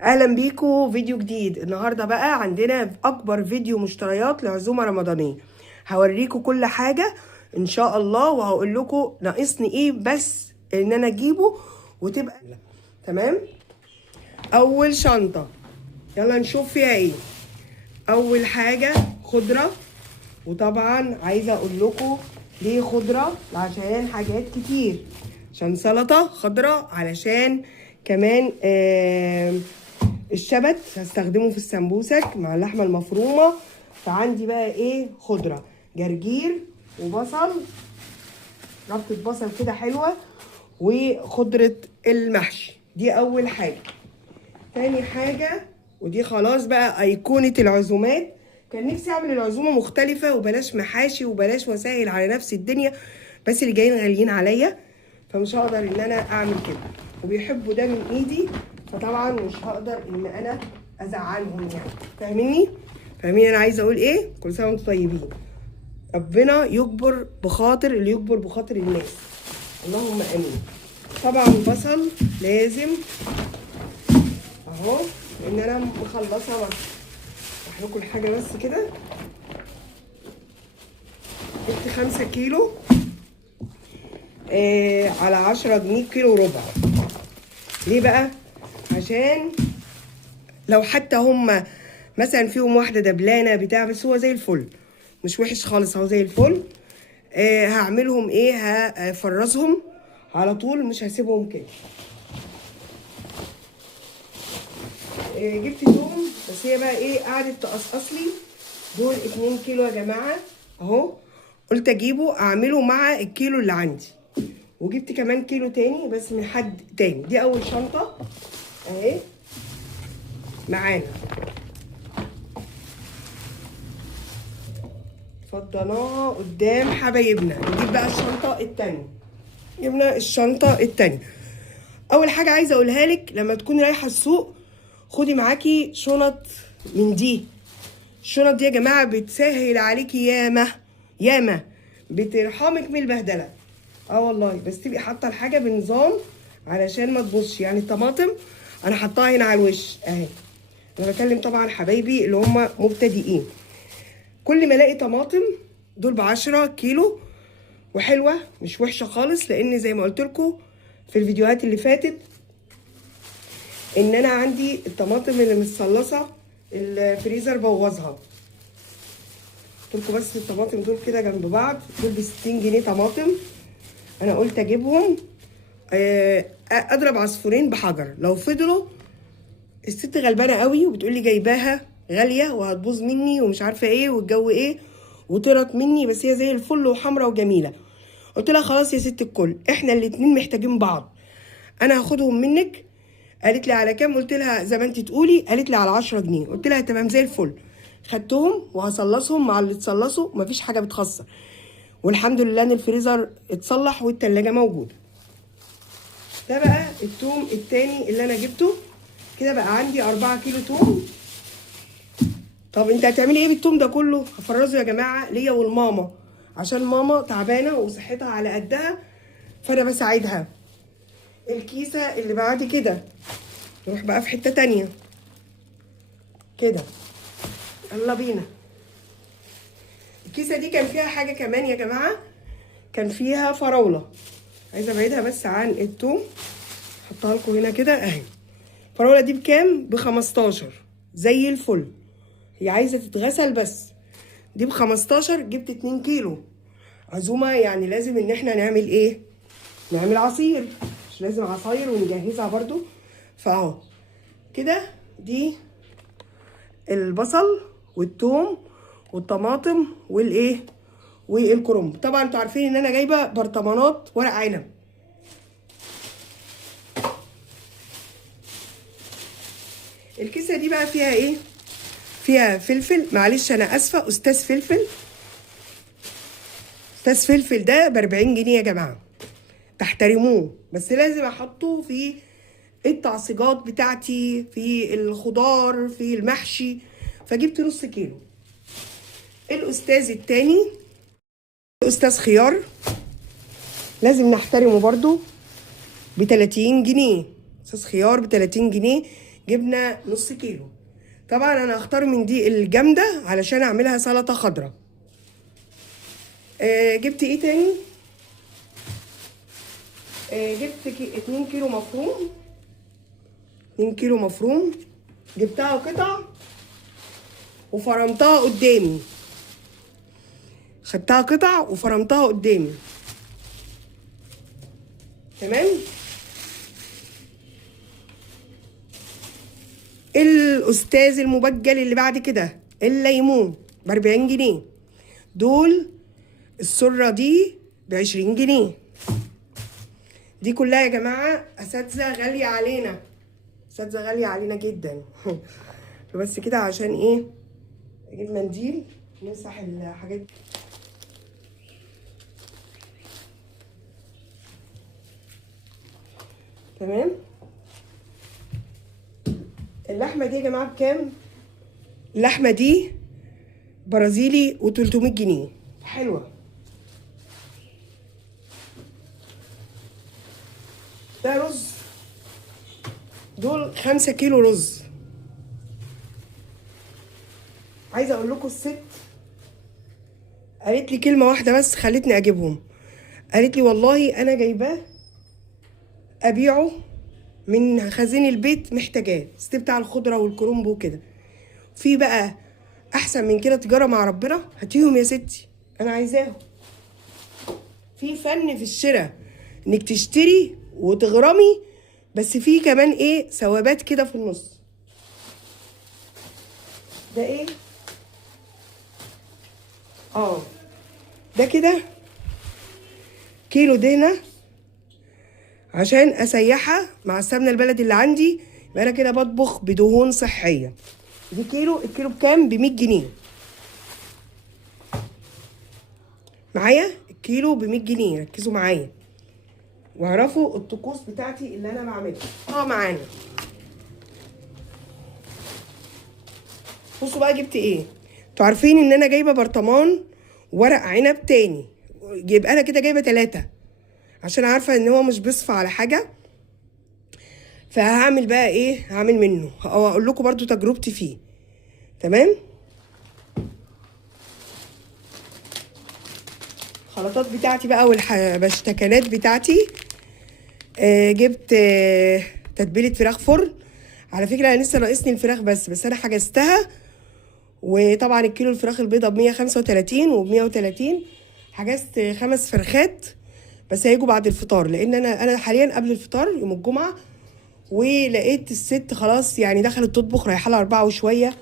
اهلا بيكم فيديو جديد. النهارده بقى عندنا اكبر فيديو مشتريات لعزومه رمضانيه. هوريكم كل حاجه ان شاء الله، وهقول لكم ناقصني ايه بس ان انا اجيبه وتبقى تمام. اول شنطه يلا نشوف فيها ايه. اول حاجه خضره، وطبعا عايزه اقول لكم ليه خضره، عشان حاجات كتير، عشان سلطه خضره، علشان كمان الشبت هستخدمه في السمبوسك مع اللحمه المفرومه. فعندي بقى ايه خضره، جرجير وبصل، ربطه بصل كده حلوه، وخضره المحشي. دي اول حاجه. تاني حاجه، ودي خلاص بقى ايقونه العزومات، كان نفسي اعمل العزومه مختلفه وبلاش محاشي وبلاش وسائل على نفس الدنيا، بس اللي جايين غاليين عليا فمش هقدر ان انا اعمل كده، وبيحبوا ده من ايدي، فطبعا مش هقدر ان انا ازعلهم يعني. فاهمين انا عايزه اقول ايه؟ كل سنه وانتم طيبين. ربنا يجبر بخاطر اللي يجبر بخاطر الناس، اللهم امين. طبعا بصل لازم اهو، لان انا مخلصه بس افتح لكم الحاجه بس كده. جبت 5 كيلو على 10 جنيه كيلو وربع. ليه بقى؟ عشان لو حتى هم مثلا فيهم واحده دبلانه بتاع، بس هو زي الفل، مش وحش خالص، هو زي الفل. هعملهم ايه؟ هفرزهم على طول، مش هسيبهم كده. جبت توم، بس هي بقى ايه قعدت تقصقص لي. دول 2 كيلو يا جماعه اهو، قلت اجيبه اعمله مع الكيلو اللي عندي. وجبت كمان كيلو تاني بس من حد تاني. دي اول شنطه اهي معانا، فضيناها قدام حبايبنا. نجيب بقى الشنطه التانيه. جبنا الشنطه التانيه. اول حاجه عايزه اقولها لك، لما تكوني رايحه السوق خدي معاكي شنط من دي. الشنط دي يا جماعه بتسهل عليكي ياما ياما، بترحمك من البهدله. اه والله، بس تبقي حاطه الحاجه بنظام علشان ما تبصش. يعني الطماطم انا حطاها هنا على الوش اهي. انا بكلم طبعا حبايبي اللي هم مبتدئين. كل ما الاقي طماطم، دول ب10 كيلو وحلوه مش وحشه خالص، لان زي ما قلت لكم في الفيديوهات اللي فاتت ان انا عندي الطماطم اللي متصلصه الفريزر بوظها. قلت لكم بس الطماطم دول كده جنب بعض، دول ب60 جنيه طماطم. انا قلت اجيبهم اضرب عصفورين بحجر. لو فضلوا، الست غلبانه قوي وبتقول لي جايباها غاليه وهتبوظ مني ومش عارفه ايه والجو ايه، وطرت مني، بس هي زي الفل وحمرا وجميله. قلت لها خلاص يا ست الكل، احنا الاتنين محتاجين بعض، انا هاخدهم منك. قالت لي على كام؟ قلت لها زي ما انت تقولي. قالت لي على 10 جنيه. قلت لها تمام زي الفل. خدتهم وهصلصهم مع اللي اتصلصوا، مفيش حاجه بتخسر، والحمد لله ان الفريزر اتصلح والتلاجة موجوده. ده بقى التوم التاني اللي انا جبته. كده بقى عندي 4 كيلو توم. طب انت هتعملي ايه بالتوم ده كله؟ هفرزه يا جماعه ليا والماما، عشان ماما تعبانه وصحتها على قدها، فانا بساعدها. الكيسه اللي بعد كده نروح بقى في حته تانيه كده. يلا بينا. الكيسه دي كان فيها حاجه كمان يا جماعه، كان فيها فراوله. عايزه ابعدها بس عن التوم، احطها لكم هنا كده اهي. الفراوله دي بكام؟ ب15 زي الفل. هي عايزه تتغسل بس. دي ب15. جبت 2 كيلو عزومه، يعني لازم ان احنا نعمل ايه؟ نعمل عصير، مش لازم عصاير ونجهزها برضو. فاهو كده. دي البصل والثوم والطماطم والايه والكرنب. طبعا انتوا عارفين ان انا جايبه برطمانات ورق عنب. الكيسه دي بقى فيها ايه؟ فيها فلفل. معلش انا اسفه، استاذ فلفل. استاذ فلفل ده ب40 جنيه يا جماعه، تحترموه، بس لازم احطه في التعصيجات بتاعتي، في الخضار، في المحشي. فجبت نص كيلو. الاستاذ التاني استاذ خيار، لازم نحترمه برضو، ب30 جنيه. استاذ خيار ب30 جنيه. جبنه نص كيلو. طبعا انا هختار من دي الجامده علشان اعملها سلطه خضراء. جبت ايه تاني؟ جبت 2 كيلو مفروم. 2 كيلو مفروم جبتها قطع وفرمتها قدامي. خدتها قطع وفرمتها قدامي. تمام. الاستاذ المبجل اللي بعد كده الليمون ب40 جنيه. دول السره دي ب20 جنيه. دي كلها يا جماعه اساتذه غاليه علينا، اساتذه غاليه علينا جدا. بس كده عشان ايه؟ اجيب منديل نمسح الحاجات. تمام. اللحمه دي يا جماعه بكام؟ اللحمه دي برازيلي و300 جنيه. حلوه. ده رز، دول 5 كيلو رز. عايزه اقول لكم الست قالت لي كلمه واحده بس خلتني اجيبهم. قالت لي والله انا جايباه ابيعه من خزين البيت، محتاجاه الست بتاع الخضره والكرنب وكده. في بقى احسن من كده تجاره مع ربنا؟ هاتيهم يا ستي، انا عايزاهم. في فن في الشراء انك تشتري وتغرمي، بس في كمان ايه ثوابات كده في النص. ده ايه؟ ده كده كيلو دهنه عشان اسيحها مع السمنه البلدي اللي عندي، يبقى انا كده بطبخ بدهون صحيه. دي كيلو. الكيلو بكام؟ ب100 جنيه. معايا الكيلو ب100 جنيه. ركزوا معايا واعرفوا الطقوس بتاعتي اللي انا بعملها. معانا. بصوا بقى جبت ايه. انتوا عارفين ان انا جايبه برطمان ورق عنب تاني، يبقى انا كده جايبه 3 عشان عارفه ان هو مش بيصفى على حاجه. فهعمل بقى ايه؟ هعمل منه او اقول لكم برضو تجربتي فيه. تمام. الخلطات بتاعتي بقى والبشتكنات بتاعتي. جبت تتبيله فراخ فرن. على فكره انا لسه ناقصني الفراخ بس انا حجزتها. وطبعا الكيلو الفراخ البيضه ب135 وب130. حجزت 5 فرخات بس هيجوا بعد الفطار، لان انا حاليا قبل الفطار يوم الجمعه. ولقيت الست خلاص يعني دخلت تطبخ، رايحه لها 4 وشويه،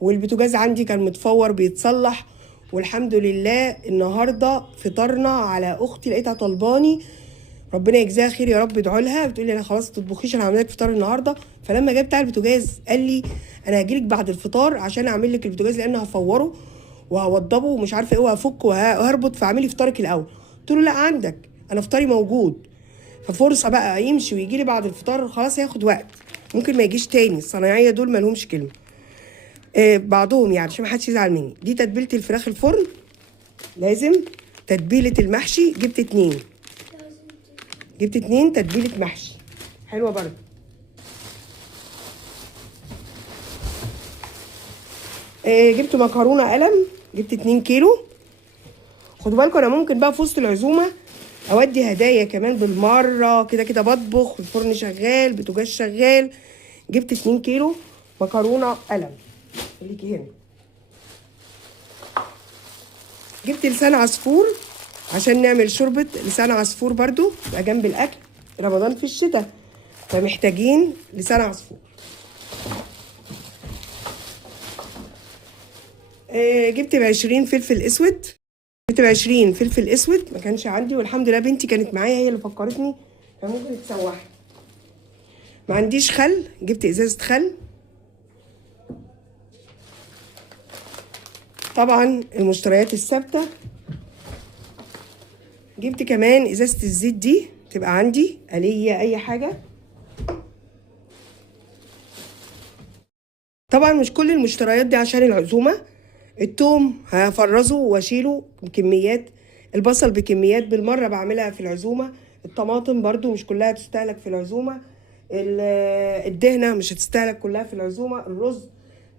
والبوتاجاز عندي كان متفور بيتصلح. والحمد لله النهارده فطرنا على اختي، لقيتها طلباني ربنا يجزاها خير يا رب. ادعوا لها. بتقول لي انا خلاص ما تطبخيش، انا هعمل لك فطار النهارده. فلما جه بتاع البوتاجاز قال لي انا هجيلك بعد الفطار عشان اعمل لك البوتاجاز، لان هفوره وهوضبه ومش عارفه ايه وهفك وهربط، فاعملي فطارك الاول. قلت له لا عندك، انا فطاري موجود. ففرصه بقى يمشي ويجي لي بعد الفطار، خلاص هياخد وقت، ممكن ما يجيش تاني. الصنايعيه دول ما لهمش كلمه. بعضهم يعني عشان ما حدش يزعل مني. دي تتبيله الفراخ الفرن لازم. تتبيله المحشي جبت 2. جبت 2 تتبيله محشي حلوه برضه. جبت مكرونه قلم، جبت 2 كيلو. خدوا بالكم انا ممكن بقى في وسط العزومه اودي هدايا كمان بالمره. كده كده بطبخ، الفرن شغال، بوتاجاز شغال. جبت 2 كيلو مكرونه قلم. خليكي هنا. جبت لسان عصفور عشان نعمل شوربه لسان عصفور برضو يبقى جنب الاكل. رمضان في الشتاء فمحتاجين لسان عصفور. جبت ب20 فلفل اسود. جبت ب20 فلفل اسود، ما كانش عندي والحمد لله بنتي كانت معايا هي اللي فكرتني، كان ممكن تسوحها. ما عنديش خل، جبت ازازه خل. طبعا المشتريات الثابته. جبت كمان ازازه الزيت دي تبقى عندي آلية اي حاجه. طبعا مش كل المشتريات دي عشان العزومه. التوم هفرزه واشيله بكميات، البصل بكميات بالمره بعملها في العزومه، الطماطم برضو مش كلها تستهلك في العزومه، الدهنه مش هتستهلك كلها في العزومه، الرز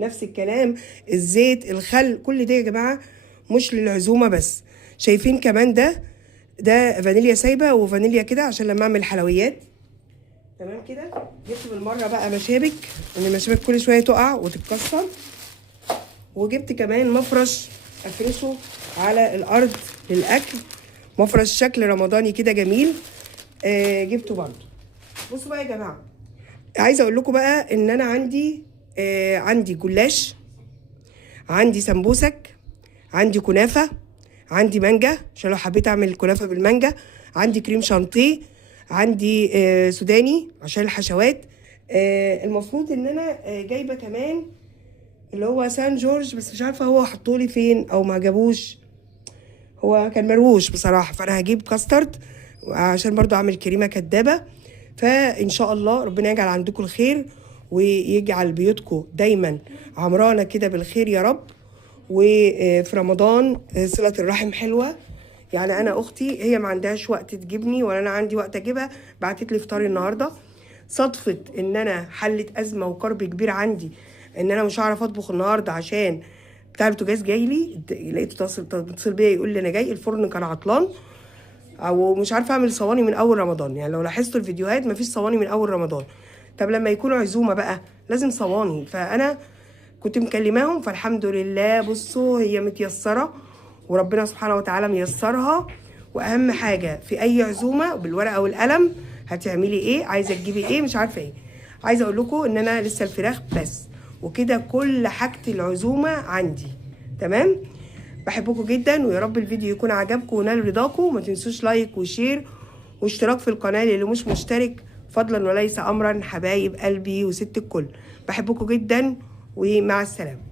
نفس الكلام، الزيت، الخل، كل ده يا جماعه مش للعزومه بس. شايفين كمان ده فانيليا سايبه وفانيليا كده عشان لما اعمل حلويات. تمام كده. جبت بالمره بقى مشابك، ان المشابك كل شويه تقع وتتكسر. وجبت كمان مفرش افرشه على الارض للاكل، مفرش شكل رمضاني كده جميل. جبته برضه. بصوا بقى يا جماعه، عايزه اقول لكم بقى ان انا عندي جلاش، عندي سمبوسك، عندي كنافه، عندي مانجا عشان لو حبيت اعمل كنافه بالمانجا، عندي كريم شانتيه، عندي سوداني عشان الحشوات. المفروض ان انا جايبه كمان اللي هو سان جورج، بس مش عارفه هو حطولي فين او ما جابوش، هو كان مروش بصراحه. فانا هجيب كاسترد عشان برضو اعمل كريمه كدابه. فان شاء الله ربنا يجعل عندكم الخير، ويجعل بيوتكم دايما عمرانه كده بالخير يا رب. وفي رمضان صله الرحم حلوه. يعني انا اختي هي ما عندهاش وقت تجيبني ولا انا عندي وقت اجيبها، بعتت لي فطاري النهارده. صدفه ان انا حلت ازمه وكرب كبير عندي ان انا مش هعرف اطبخ النهارده عشان بتاع البوتاجاز جاي لي. لقيته اتصل بيا يقول لي انا جاي، الفرن كان عطلان، او مش عارفه اعمل صواني من اول رمضان. يعني لو لاحظتوا الفيديوهات مفيش صواني من اول رمضان. طب لما يكونوا عزومه بقى لازم صواني. فانا كنت مكلماهم، فالحمد لله بصوا هي متيسره وربنا سبحانه وتعالى ميسرها. واهم حاجه في اي عزومه بالورقه والقلم هتعملي ايه، عايزه تجيبي ايه، مش عارفه ايه. عايزه اقول لكم ان انا لسه الفراخ بس، وكده كل حاجه العزومه عندي تمام. بحبكم جدا، ويا رب الفيديو يكون عجبكم ونال رضاكم. وما تنسوش لايك وشير واشتراك في القناه اللي مش مشترك، فضلا وليس امرا. حبايب قلبي وست الكل، بحبكم جدا ومع السلامه.